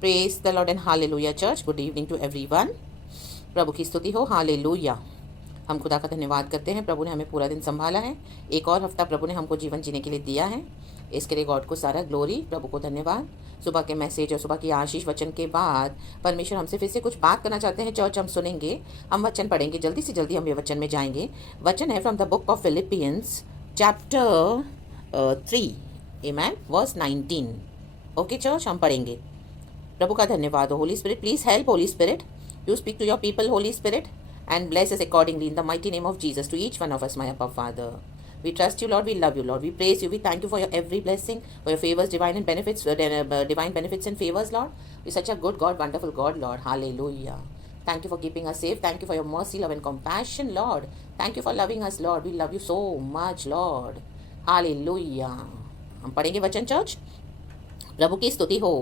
Praise the lord and hallelujah church. Good evening to everyone. प्रभु की स्तुति हो, हालेलुया। हम खुदा का धन्यवाद करते हैं, प्रभु ने हमें पूरा दिन संभाला है। एक और हफ्ता प्रभु ने हमको जीवन जीने के लिए दिया है, इसके लिए गॉड को सारा ग्लोरी, प्रभु को धन्यवाद। सुबह के मैसेज और सुबह की आशीष वचन के बाद परमेश्वर हमसे फिर से कुछ बात करना चाहते हैं। चर्च हम सुनेंगे, हम वचन पढ़ेंगे, जल्दी से जल्दी हम ये वचन में जाएंगे। वचन है from the book of Philippians chapter 3 amen verse 19। Okay church, हम पढ़ेंगे। प्रभु का धन्यवाद हो। Holy spirit, please help holy spirit, you speak to your people holy spirit and bless us accordingly in the mighty name of Jesus to each one of us, my Abba Father. We trust you, Lord. We love you, Lord. We praise you. We thank you for your every blessing, for your favors, divine and benefits, divine benefits and favors, Lord. You're such a good God, wonderful God, Lord. Hallelujah. Thank you for keeping us safe. Thank you for your mercy, love, and compassion, Lord. Thank you for loving us, Lord. We love you so much, Lord. Hallelujah. हम पढ़ेंगे वचन church. प्रभु की स्तुति हो,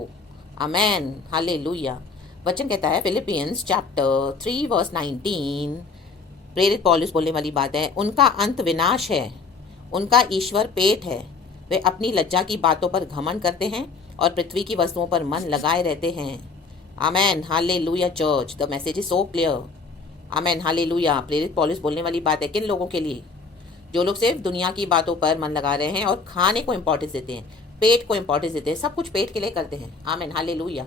आमेन, hallelujah. वचन कहता है Philippians chapter 3 verse 19। प्रेरित पौलुस बोलने वाली बात है। उनका अंत विनाश है, उनका ईश्वर पेट है। वे अपनी लज्जा की बातों पर घमंड करते हैं और पृथ्वी की वस्तुओं पर मन लगाए रहते हैं। Amen, hallelujah church, the message is so clear. Amen, hallelujah. प्रेरित पौलुस बोलने वाली बात है किन लोगों के लिए? जो लोग सिर्फ दुनिया की बातों पर मन लगा रहे हैं और खाने को इंपॉर्टेंस देते हैं, पेट को इंपॉर्टेंस देते हैं, सब कुछ पेट के लिए करते हैं। आमेन, हालेलुया,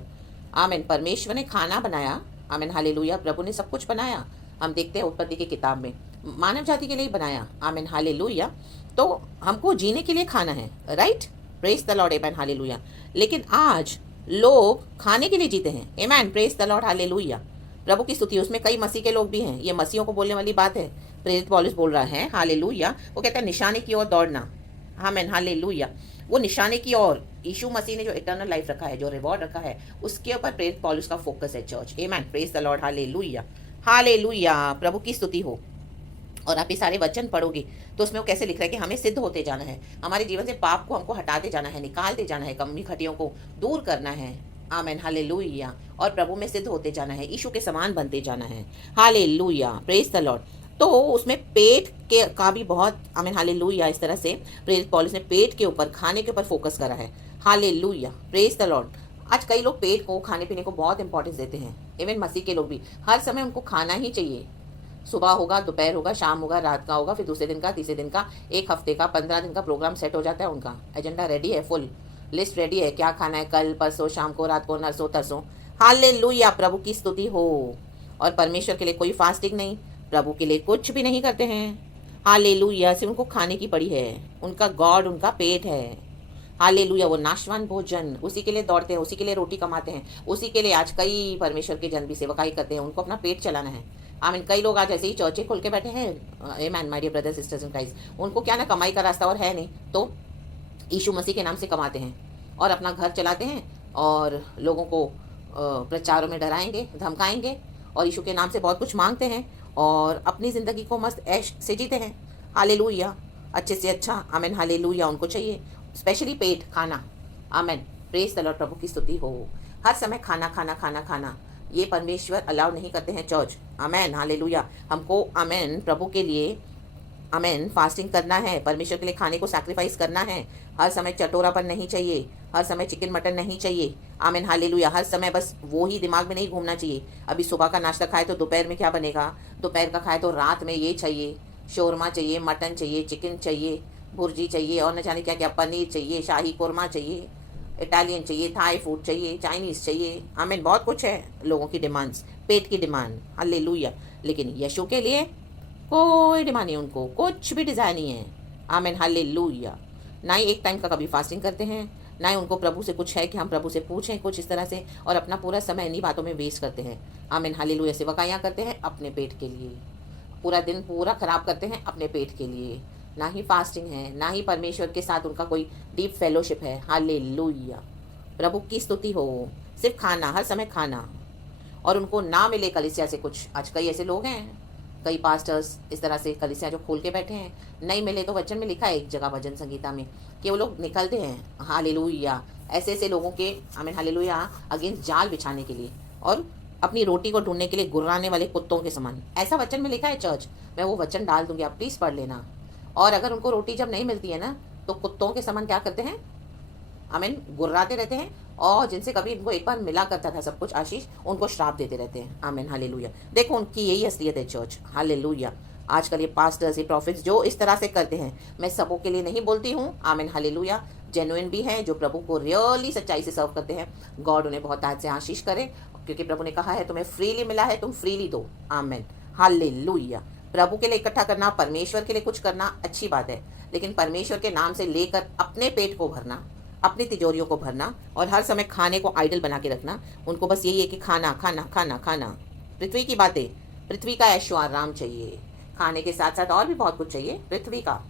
आमेन। परमेश्वर ने खाना बनाया, आमेन, हालेलुया। प्रभु ने सब कुछ बनाया, हम देखते हैं उत्पत्ति की किताब में, मानव जाति के लिए बनाया, आमेन, हालेलुया। तो हमको जीने के लिए खाना है, right? Praise the Lord, amen, hallelujah. लेकिन आज लोग खाने के लिए जीते हैं, आमेन, प्रेज द लॉर्ड, हालेलुया। प्रभु की स्तुति। उसमें कई मसीह के लोग भी हैं, ये मसीहों को बोलने वाली बात है। प्रेरित पौलुस बोल रहा है, हालेलुया। वो कहता है निशाने की ओर दौड़ना, आमेन, हालेलुया। वो निशाने की ओर, यीशु मसीह ने जो इटर्नल लाइफ रखा है, जो रिवॉर्ड रखा है, उसके ऊपर प्रेरित पौलुस का फोकस है church. Amen, praise the lord, hallelujah, hallelujah. प्रभु की स्तुति हो। और आप ये सारे वचन पढ़ोगे तो उसमें वो कैसे लिख रहा है कि हमें सिद्ध होते जाना है, हमारे जीवन से पाप को हमको हटाते जाना है, निकालते जाना है, कमी खटियों को दूर करना है। आमेन, हालेलुया। और प्रभु में सिद्ध होते जाना है, यीशु के समान बनते जाना है। Hallelujah, praise the Lord. तो उसमें पेट के का भी बहुत, आमीन, हालेलुया, इस तरह से प्रेरित पौलुस ने पेट के ऊपर, खाने के ऊपर फोकस करा है। Hallelujah, praise the Lord. आज कई लोग पेट को, खाने पीने को बहुत इंपॉर्टेंस देते हैं, इवन मसीह के लोग भी। हर समय उनको खाना ही चाहिए, सुबह होगा, दोपहर होगा, शाम होगा, रात का होगा, फिर दूसरे दिन का, तीसरे दिन का, एक हफ्ते का, 15 दिन का प्रोग्राम सेट हो जाता है उनका। एजेंडा रेडी है, फुल लिस्ट रेडी है, क्या खाना है कल, परसों, शाम को, रात को, नरसों तरसों। हालेलुया, प्रभु की स्तुति हो। और परमेश्वर के लिए कोई फास्टिंग नहीं, प्रभु के लिए कुछ भी नहीं करते हैं। हालेलुया, सिर्फ उनको खाने की पड़ी है, उनका गॉड उनका पेट है। हालेलुया, वो नाशवान भोजन, उसी के लिए दौड़ते हैं, उसी के लिए रोटी कमाते हैं, उसी के लिए आज कई परमेश्वर के जन भी सेवकाई करते हैं, उनको अपना पेट चलाना है। आमीन। कई लोग आज ऐसे ही चर्चे खोल के बैठे हैं, amen, my dear brothers sisters in Christ. उनको क्या ना कमाई का रास्ता और है नहीं, तो यीशु मसीह के नाम से कमाते हैं और अपना घर चलाते हैं और लोगों को प्रचारों में डराएंगे, धमकाएंगे और यीशु के नाम से बहुत कुछ मांगते हैं और अपनी ज़िंदगी को मस्त ऐश से जीते हैं। हालेलुया, अच्छे से अच्छा, आमेन, हालेलुया। उनको चाहिए स्पेशली पेट, खाना। आमेन, प्रेज द लॉर्ड, प्रभु की स्तुति हो। हर समय खाना खाना खाना खाना, ये परमेश्वर अलाउ नहीं करते हैं चर्च। आमेन, हालेलुया। हमको, आमेन, प्रभु के लिए, आमेन, फास्टिंग करना है, परमेश्वर के लिए खाने को सैक्रिफाइस करना है। हर समय चटोरापन नहीं चाहिए, हर समय चिकन मटन नहीं चाहिए। आमेन, हालेलुया। हर समय बस वो ही दिमाग में नहीं घूमना चाहिए, अभी सुबह का नाश्ता खाए तो दोपहर में क्या बनेगा, दोपहर का खाए तो रात में ये चाहिए, शोरमा चाहिए, मटन चाहिए, चिकन चाहिए, भुर्जी चाहिए, और न जाने क्या क्या, पनीर चाहिए, शाही कोरमा चाहिए, इटालियन चाहिए, थाई फूड चाहिए, चाइनीज़ चाहिए। आमीन, बहुत कुछ है लोगों की डिमांड्स, पेट की डिमांड। हालेलुया। लेकिन यीशु के लिए कोई डिमांड नहीं, उनको कुछ भी डिज़ायर नहीं है। आमीन, हालेलुया। ना ही एक टाइम का कभी फास्टिंग करते हैं, ना ही उनको प्रभु से कुछ है कि हम प्रभु से पूछें कुछ इस तरह से, और अपना पूरा समय इन्हीं बातों में वेस्ट करते हैं। आमीन, हालेलुया। सेवकाइयाँ करते हैं अपने पेट के लिए, पूरा दिन पूरा ख़राब करते हैं अपने पेट के लिए। ना ही फास्टिंग है, ना ही परमेश्वर के साथ उनका कोई डीप फेलोशिप है। हालेलुया, प्रभु की स्तुति हो। सिर्फ खाना, हर समय खाना, और उनको ना मिले कलीसिया से कुछ। आज कई ऐसे लोग हैं, कई पास्टर्स इस तरह से कलीसिया जो खोल के बैठे हैं, नहीं मिले तो वचन में लिखा है एक जगह भजन संगीता में कि वो लोग निकलते हैं, हालेलुया, ऐसे ऐसे लोगों के, आमीन, हालेलुया, अगेंस्ट जाल बिछाने के लिए और अपनी रोटी को ढूंढने के लिए गुर्राने वाले कुत्तों के समान। ऐसा वचन में लिखा है चर्च। मैं वो वचन डाल दूंगी, आप प्लीज़ पढ़ लेना। और अगर उनको रोटी जब नहीं मिलती है ना, तो कुत्तों के समान क्या करते हैं, आमीन, गुर्राते रहते हैं और जिनसे कभी इनको एक बार मिला करता था सब कुछ आशीष, उनको श्राप देते रहते हैं। आमीन, हालेलुया। देखो उनकी यही असलियत है चर्च, हालेलुया। आजकल ये पास्टर्स, ये प्रॉफिट्स जो इस तरह से करते हैं, मैं सबों के लिए नहीं बोलती हूँ, आमीन, हालेलुया। जेन्युइन भी हैं, जो प्रभु को रियली सच्चाई से सर्व करते हैं, गॉड उन्हें बहुत आज से आशीष करे, क्योंकि प्रभु ने कहा है तुम्हें फ्रीली मिला है, तुम फ्रीली दो। आमीन, हालेलुया। प्रभु के लिए इकट्ठा करना, परमेश्वर के लिए कुछ करना अच्छी बात है, लेकिन परमेश्वर के नाम से लेकर अपने पेट को भरना, अपनी तिजोरियों को भरना और हर समय खाने को आइडल बना के रखना, उनको बस यही है कि खाना खाना खाना खाना, पृथ्वी की बातें, पृथ्वी का ऐशो आराम चाहिए, खाने के साथ साथ और भी बहुत कुछ चाहिए पृथ्वी का।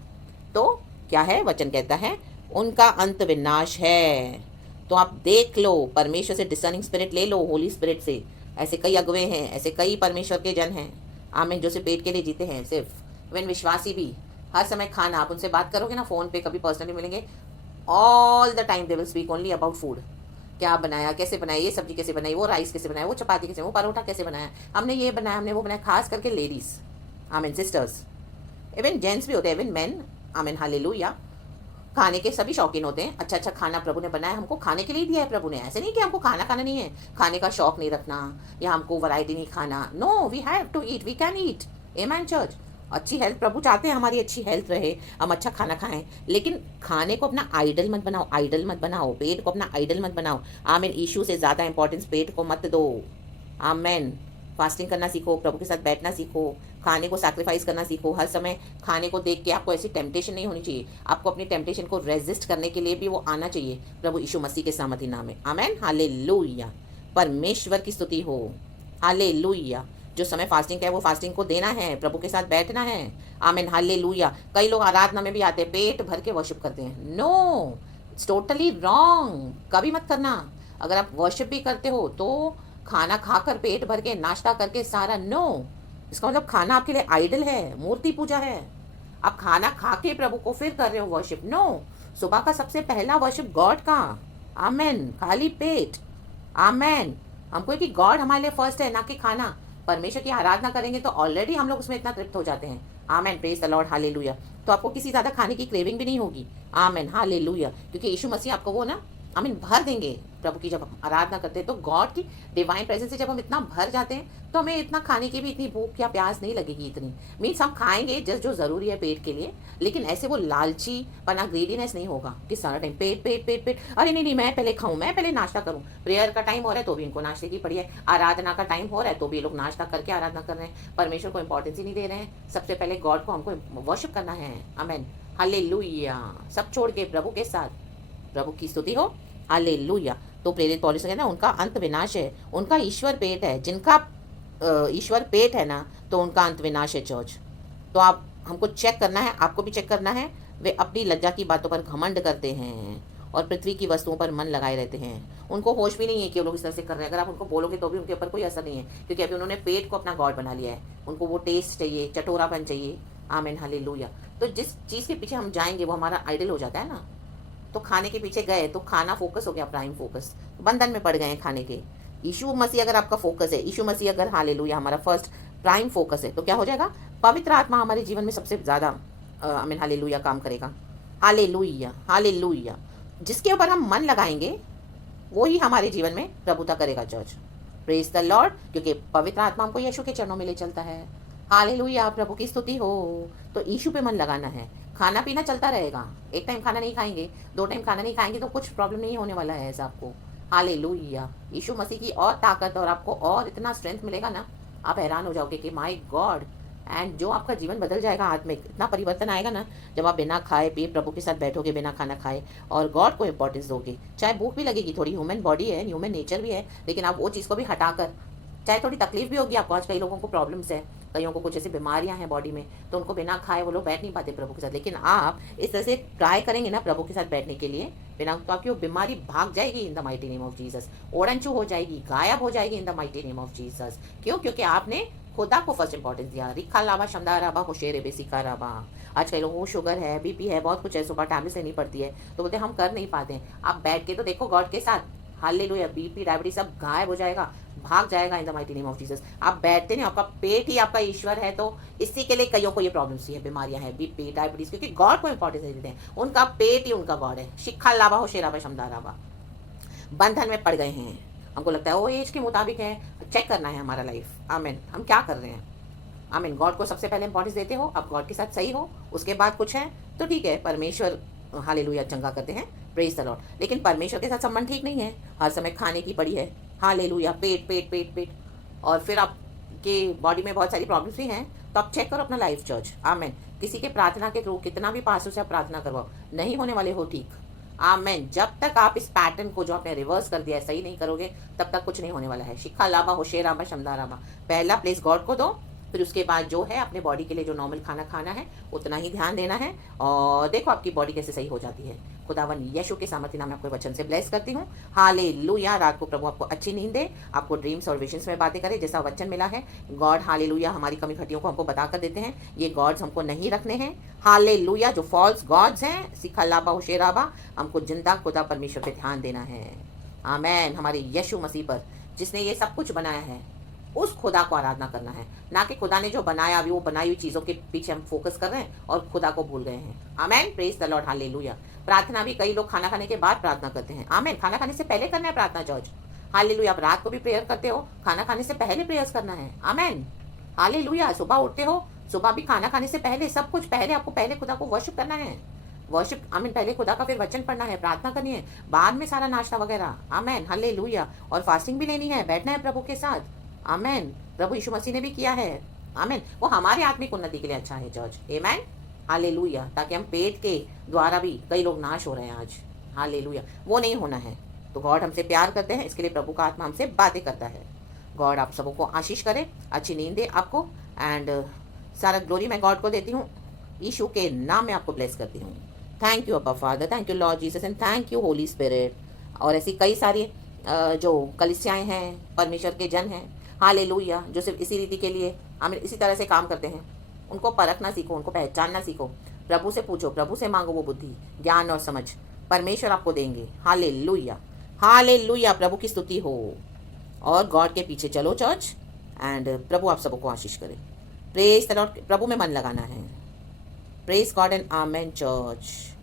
तो क्या है, वचन कहता है उनका अंत विनाश है। तो आप देख लो, परमेश्वर से डिसर्निंग स्पिरिट ले लो, होली स्पिरिट से। ऐसे कई अगुवे हैं, ऐसे कई परमेश्वर के जन हैं, आमीन, जो सिर्फ पेट के लिए जीते हैं सिर्फ। इवन विश्वासी भी हर समय खाना, आप उनसे बात करोगे ना फ़ोन पे, कभी पर्सनली मिलेंगे, all the time they will speak only about food. क्या बनाया, कैसे बनाया, ये सब्जी कैसे बनाई, वो राइस कैसे बनाया, वो चपाती कैसे, वो परोठा कैसे बनाया, हमने ये बनाया, हमने वो बनाया। खास करके लेडीज़, आमीन, सिस्टर्स, इवन जेंट्स भी होते हैं, इवन मैन, आमीन, हालेलुया। खाने के सभी शौकीन होते हैं। अच्छा अच्छा खाना प्रभु ने बनाया, हमको खाने के लिए दिया है प्रभु ने। ऐसे नहीं कि हमको खाना खाना नहीं है, खाने का शौक नहीं रखना या हमको वैरायटी नहीं खाना। No, we have to eat, we can eat. Amen church. अच्छी हेल्थ प्रभु चाहते हैं, हमारी अच्छी हेल्थ रहे, हम अच्छा खाना खाएं, लेकिन खाने को अपना आइडल मत बनाओ, आइडल मत बनाओ, पेट को अपना आइडल मत बनाओ। आमीन, इशू से ज़्यादा इंपॉर्टेंस पेट को मत दो। आमीन। फास्टिंग करना सीखो, प्रभु के साथ बैठना सीखो, खाने को सैक्रिफाइस करना सीखो। हर समय खाने को देख के आपको ऐसी टेम्पटेशन नहीं होनी चाहिए, आपको अपनी टेम्पटेशन को रेजिस्ट करने के लिए भी वो आना चाहिए प्रभु यीशु मसीह के सामर्थी नाम में। आमेन, हालेलुया। परमेश्वर की स्तुति हो, हालेलुया। जो समय फास्टिंग का है वो फास्टिंग को देना है, प्रभु के साथ बैठना है। आमीन, हालेलुया। कई लोग आराधना में भी आते हैं, पेट भर के वर्शिप करते हैं। नो, इट्स टोटली रॉन्ग, कभी मत करना। अगर आप वर्शिप भी करते हो तो खाना खाकर पेट भर के नाश्ता करके सारा, नो, इसका मतलब खाना आपके लिए आइडल है, मूर्ति पूजा है। आप खाना खा के प्रभु को फिर कर रहे हो वर्शिप, नो। सुबह का सबसे पहला वर्शिप गॉड का, आमेन, खाली पेट, आमेन। हमको है कि गॉड हमारे लिए फर्स्ट है, ना कि खाना। परमेश्वर की आराधना करेंगे तो ऑलरेडी हम लोग उसमें इतना तृप्त हो जाते हैं। आमेन, प्रेज द लॉर्ड, हालेलुया। तो आपको किसी ज़्यादा खाने की क्रेविंग भी नहीं होगी। आमेन, हालेलुया। क्योंकि यीशु मसीह आपको वो ना, आमीन, भर देंगे। प्रभु की जब हम आराधना करते हैं तो गॉड की डिवाइन प्रेजेंस से जब हम इतना भर जाते हैं तो हमें इतना खाने की भी इतनी भूख या प्यास नहीं लगेगी इतनी। मीन्स हम खाएंगे जस्ट जो ज़रूरी है पेट के लिए, लेकिन ऐसे वो लालची पना, ग्रीडीनेस नहीं होगा कि सारा टाइम पेट पेट पेट पेट, अरे नहीं नहीं मैं पहले खाऊं, मैं पहले नाश्ता करूं। प्रेयर का टाइम हो रहा है तो भी इनको नाश्ते की पड़ी है, आराधना का टाइम हो रहा है तो भी ये लोग नाश्ता करके आराधना कर रहे हैं, परमेश्वर को इंपॉर्टेंस ही नहीं दे रहे हैं। सबसे पहले गॉड को हमको वर्शिप करना है। आमेन, हालेलुया। सब छोड़ के प्रभु के साथ, प्रभु की स्तुति हो, हालेलुया। तो प्रेरित पौलुस कहते हैं उनका अंत विनाश है, उनका ईश्वर पेट है। जिनका ईश्वर पेट है ना, तो उनका अंत विनाश है चर्च। तो आप हमको चेक करना है, आपको भी चेक करना है। वे अपनी लज्जा की बातों पर घमंड करते हैं और पृथ्वी की वस्तुओं पर मन लगाए रहते हैं। उनको होश भी नहीं है कि वो लोग इस तरह से कर रहे हैं। अगर आप उनको बोलोगे तो भी उनके ऊपर कोई असर नहीं है, क्योंकि अभी उन्होंने पेट को अपना गॉड बना लिया है। उनको वो टेस्ट चाहिए, चटोरापन चाहिए। आमीन, हालेलुया। तो जिस चीज़ के पीछे हम जाएंगे वो हमारा आइडल हो जाता है ना। तो खाने के पीछे गए तो खाना फोकस हो गया, प्राइम फोकस, बंधन में पड़ गए हैं खाने के। यीशु मसीह अगर आपका फोकस है, यीशु मसीह अगर, हालेलुया, हमारा फर्स्ट प्राइम फोकस है, तो क्या हो जाएगा, पवित्र आत्मा हमारे जीवन में सबसे ज़्यादा, आमीन, हालेलुया, काम करेगा। Hallelujah, hallelujah. जिसके ऊपर हम मन लगाएंगे वो ही हमारे जीवन में प्रभुता करेगा चर्च। Praise the Lord. क्योंकि पवित्र आत्मा हमको यीशु के चरणों में ले चलता है। हालेलुया, प्रभु की स्तुति हो। तो यीशु पे मन लगाना है। खाना पीना चलता रहेगा, एक टाइम खाना नहीं खाएंगे, 2 टाइम खाना नहीं खाएंगे तो कुछ प्रॉब्लम नहीं होने वाला है ऐसा आपको। हालेलुया। यीशु मसीह की और ताकत और आपको और इतना स्ट्रेंथ मिलेगा ना, आप हैरान हो जाओगे कि माय गॉड। एंड जो आपका जीवन बदल जाएगा, आत्मिक इतना परिवर्तन आएगा ना, जब आप बिना खाए पिए प्रभु के साथ बैठोगे, बिना खाना खाए, और गॉड को इंपॉर्टेंस दोगे। चाहे भूख भी लगेगी, थोड़ी ह्यूमन बॉडी है, ह्यूमन नेचर भी है, लेकिन आप वो चीज़ को भी हटाकर, चाहे थोड़ी तकलीफ भी होगी आपको। आज कई लोगों को प्रॉब्लम्स है, कईयों को कुछ ऐसी बीमारियां हैं बॉडी में, तो उनको बिना खाए वो लोग बैठ नहीं पाते प्रभु के साथ। लेकिन आप इस तरह से ट्राई करेंगे ना प्रभु के साथ बैठने के लिए बिना, तो आपकी वो बीमारी भाग जाएगी in the mighty name of Jesus. ओढ़नचू हो जाएगी, गायब हो जाएगी in the mighty name of Jesus. क्यों? क्योंकि आपने खुदा को फर्स्ट इंपॉर्टेंस दिया। रिखा लावा शमदा राबा होशेरे बेसिका राबा। आज कई लोगों को शुगर है, बीपी है, बहुत कुछ है, सुबह टैबलेट लेनी पड़ती है, तो बोलते हम कर नहीं पाते हैं। आप बैठ के तो देखो गॉड के साथ, हालेलुया, बीपी डायबिटीज सब गायब हो जाएगा, भाग जाएगा इन the mighty name of Jesus. आप बैठते नहीं, आपका पेट ही आपका ईश्वर है, तो इसी के लिए कईयों को ये प्रॉब्लम्स है, बीमारियां हैं, बीपी डायबिटीज, क्योंकि गॉड को इंपॉर्टेंस नहीं देते हैं। उनका पेट ही उनका गॉड है। शिखा लावा हो शेराबा शमदा राबा। बंधन में पड़ गए हैं, हमको लगता है वो एज के मुताबिक है, चेक करना है हमारा लाइफ। आमीन, हम क्या कर रहे हैं। आमीन, गॉड को सबसे पहले इंपॉर्टेंस देते हो, अब गॉड के साथ सही हो, उसके बाद कुछ है तो ठीक है, परमेश्वर हालेलुया चंगा करते हैं, प्रेज द लॉर्ड। लेकिन परमेश्वर के साथ संबंध ठीक नहीं है, हर समय खाने की पड़ी है, हालेलुया, पेट पेट पेट पेट, और फिर आपके बॉडी में बहुत सारी प्रॉब्लम्स भी हैं, तो आप चेक करो अपना लाइफ चर्च। आमीन, किसी के प्रार्थना के थ्रू कितना भी पासों से आप प्रार्थना करवाओ, नहीं होने वाले हो ठीक। आमेन, जब तक आप इस पैटर्न को जो आपने रिवर्स कर दिया है सही नहीं करोगे, तब तक कुछ नहीं होने वाला है। शिखा लाभा होशे रामा शमदा रामा, पहला प्लेस गॉड को दो, फिर उसके बाद जो है अपने बॉडी के लिए जो नॉर्मल खाना खाना है उतना ही ध्यान देना है, और देखो आपकी बॉडी कैसे सही हो जाती है। खुदावन यीशु के सामर्थ्य नाम में आपको वचन से ब्लेस करती हूँ। हालेलुया, रात को प्रभु आपको अच्छी नींद दे, आपको ड्रीम्स और विजन्स में बातें करे, जैसा वचन मिला है। गॉड हालेलुया हमारी कमी खटियों को हमको बता कर देते हैं, ये गॉड्स हमको नहीं रखने हैं। हालेलुया, जो फॉल्स गॉड्स हैं सिखा लाभा होशेराबा, हमको जिंदा खुदा परमेश्वर पे ध्यान देना है। आमेन, हमारे यीशु मसीह पर जिसने ये सब कुछ बनाया है उस खुदा को आराधना करना है, ना कि खुदा ने जो बनाया अभी वो बनाई हुई चीज़ों के पीछे हम फोकस कर रहे हैं और खुदा को भूल गए हैं। आमेन, प्रेज द लॉर्ड, हालेलुया। प्रार्थना भी कई लोग खाना खाने के बाद प्रार्थना करते हैं। आमेन, खाना खाने से पहले करना है प्रार्थना चर्च। हालेलुया, आप रात को भी प्रेयर करते हो, खाना खाने से पहले प्रेयर्स करना है। आमेन, हालेलुया, सुबह उठते हो, सुबह भी खाना खाने से पहले, सब कुछ पहले आपको पहले खुदा को वर्शिप करना है। वर्शिप, आमीन, पहले खुदा का फिर वचन पढ़ना है, प्रार्थना करनी है, बाद में सारा नाश्ता वगैरह। आमेन, हालेलुया, और फास्टिंग भी लेनी है, बैठना है प्रभु के साथ। आमेन, प्रभु यीशु मसीह ने भी किया है। आमेन, वो हमारे आत्मिक उन्नति के लिए अच्छा है चर्च। आमेन, हालेलुया, ताकि हम पेट के द्वारा भी कई लोग नाश हो रहे हैं आज। हालेलुया, वो नहीं होना है। तो गॉड हमसे प्यार करते हैं, इसके लिए प्रभु का आत्मा हमसे बातें करता है। गॉड आप सबको आशीष करे, अच्छी नींद दे आपको, एंड सारा ग्लोरी मैं गॉड को देती हूँ, यीशु के नाम में आपको ब्लेस करती हूँ। थैंक यू अब्बा father, thank you Lord Jesus, and thank you Holi spirit. और ऐसी कई सारी जो कलिसियाएं हैं, परमेश्वर के जन हैं, हालेलुया, जो सिर्फ इसी रीति के लिए आमीन इसी तरह से काम करते हैं, उनको परखना सीखो, उनको पहचानना सीखो। प्रभु से पूछो, प्रभु से मांगो वो बुद्धि, ज्ञान और समझ, परमेश्वर आपको देंगे। हालेलुया, हालेलुया, प्रभु की स्तुति हो। और गॉड के पीछे चलो चर्च, एंड प्रभु आप सबको आशीष करे। प्रेज द लॉर्ड, प्रभु में मन लगाना है। Praise God and amen church.